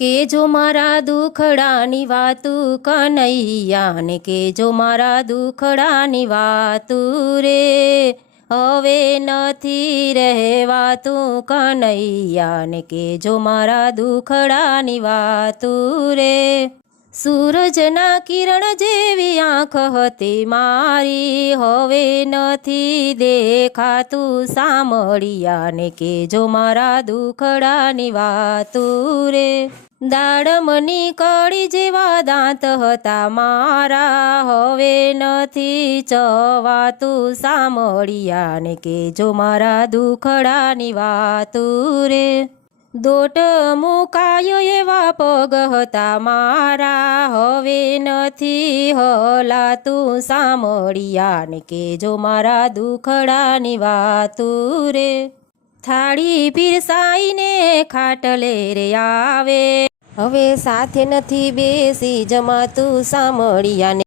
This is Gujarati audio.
કેજો મારા દુખડાની વાતું કનૈયાને, કેજો મારા દુખડાની વાતું રે. હવે નથી રહેવાતું કનૈયાને, કેજો મારા દુખડાની વાતું રે. સૂરજના કિરણ જેવી આંખ હતી મારી, હવે નથી દેખાતું સામળિયાને, કેજો મારા દુખડાની વાતું રે. દાડમની કળી જેવા દાંત હતા મારા, હવે નથી ચવાતું સામળિયાને, કેજો મારા દુખડાની વાતું રે. દોટ મુકાયો એવા પગ હતા મારા, હવે નથી હલાતું સામળિયાને, કેજો મારા દુખડાની વાતું રે. થાળી પીરસાઈને ખાટલે રે આવે, હવે સાથે નથી બેસી જમાતું સામળિયાને,